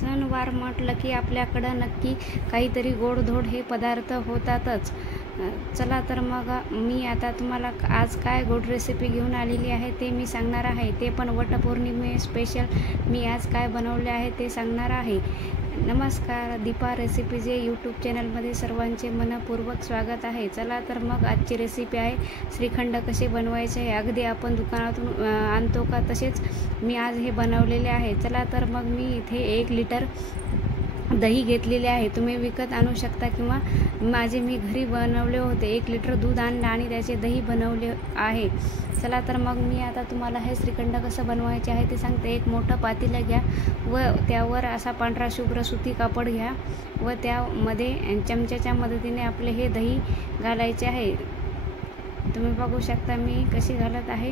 सणवार म्हटलं की आपल्याकडं नक्की काहीतरी गोडधोड हे पदार्थ होतातच. चला तर मग मी आता तुम्हाला आज काय गोड रेसिपी घेऊन आलेली आहे ते मी सांगणार आहे. ते पण वटपौर्णिमे स्पेशल मी आज काय बनवले आहे ते सांगणार आहे. नमस्कार, दीपा रेसिपीज या यूट्यूब चॅनलमध्ये सर्वांचे मनपूर्वक स्वागत आहे. चला तर मग आजची रेसिपी आहे श्रीखंड कसे बनवायचे आहे. अगदी आपण दुकानातून आणतो का तसेच मी आज हे बनवलेले आहे. चला तर मग मी इथे 1 लिटर दही घेतलेले आहे. तुम्ही विकत आणू शकता किंवा मी घरी बनवले होते. 1 लिटर दूध आणलं आणि त्याचे दही बनवले आहे. चला तर मग मी आता तुम्हाला हे श्रीखंड कसं बनवायचे आहे ते सांगते. एक मोठं पातेलं घ्या व त्यावर असा पांढरा शुभ्र सुती कापड घ्या व त्यामध्ये चमच्याच्या मदतीने आपले हे दही घालायचे आहे. तुम्ही बघू शकता मी कशी घालत आहे.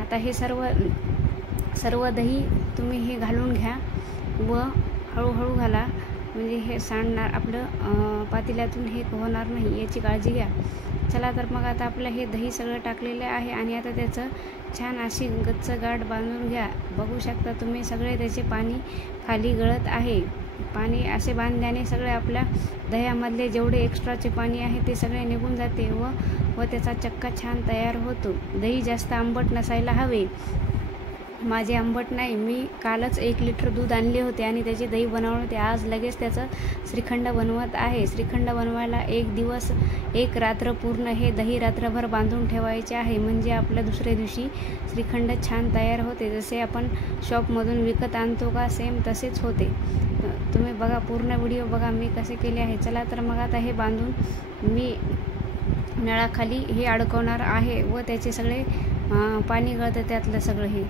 आता हे सर्व दही तुम्ही हे घालून घ्या व हळूहळू घाला, म्हणजे हे सांडणार आपलं पातेल्यातून हे होणार नाही याची काळजी घ्या. चला तर मग आता आपलं हे दही सगळं टाकलेलं आहे आणि आता त्याचं छान अशी गच्च गाठ बांधून घ्या. बघू शकता तुम्ही सगळे त्याचे पाणी खाली गळत आहे. पाणी असे बांधल्याने सगळे आपल्या दह्यामधले जेवढे एक्स्ट्राचे पाणी आहे ते सगळे निघून जाते व त्याचा चक्का छान तयार होतो. दही जास्त आंबट नसायला हवे. माझे आंबट नाही. मी कालच 1 लिटर दूध आणले होते आणि त्याचे दही बनवले होते. आज लगेच त्याचं श्रीखंड बनवत आहे. श्रीखंड बनवायला 1 दिवस 1 रात्र पूर्ण हे दही रात्रभर बांधून ठेवायचे आहे, म्हणजे आपल्या दुसऱ्या दिवशी श्रीखंड छान तयार होते. जसे आपण शॉपमधून विकत आणतो का सेम तसेच होते. तुम्ही बघा, पूर्ण व्हिडिओ बघा मी कसे केले आहे. चला तर मग आता हे बांधून मी नळाखाली हे अडकवणार आहे व त्याचे सगळे पाणी गळतं त्यातलं सगळं हे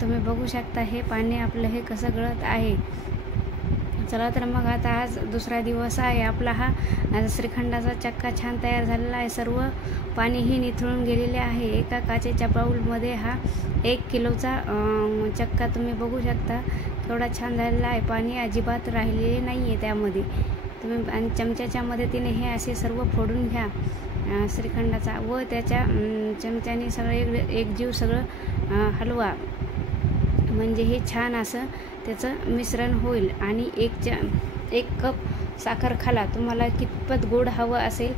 तुम्ही बघू शकता. हे पाणी आपलं हे कसं गळत आहे. चला तर मग आता आज दुसरा दिवस आहे. आपला हा श्रीखंडाचा चक्का छान तयार झालेला आहे. सर्व पाणीही निथळून गेलेले आहे. एका काचेच्या बाउलमध्ये हा 1 किलोचा चक्का तुम्ही बघू शकता केवढा छान झालेला आहे. पाणी अजिबात राहिलेले नाही आहे त्यामध्ये. तुम्ही आणि चमच्याच्या मदतीने हे असे सर्व फोडून घ्या श्रीखंडाचा व त्याच्या चमच्याने सगळं एकजीव सगळं हलवा, म्हणजे हे छान असं त्याचं मिश्रण होईल. आणि 1 कप साखर घाला. तुम्हाला कितपत गोड हवं असेल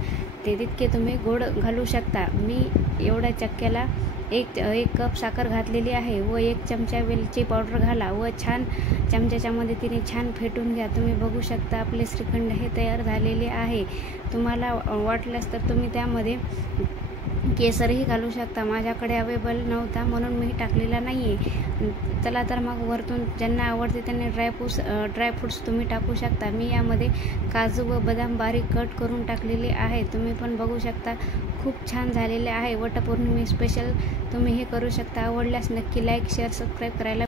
ते तितके तुम्ही गोड घालू शकता. मी एवढ्या चक्क्याला 1 कप साखर घातलेली आहे व 1 चमचा वेलची पावडर घाला व छान चमच्याच्या मदतीने छान फेटून घ्या. तुम्ही बघू शकता आपले श्रीखंड हे तयार झालेले आहे. तुम्हाला वाटल्यास तर तुम्ही त्यामध्ये केसरही घालू शकता. माझ्याकडे अवेलेबल नव्हता म्हणून मी टाकलेला नाही आहे. चला तर मग वरतून ज्यांना आवडते त्यांनी ड्रायफ्रूट्स तुम्ही टाकू शकता. मी यामध्ये काजू व बदाम बारीक कट करून टाकलेले आहे. तुम्ही पण बघू शकता खूप छान झालेले आहे. वटपौर्णिमे स्पेशल तुम्ही हे करू शकता. आवडल्यास नक्की लाईक, शेअर, सबस्क्राईब करायला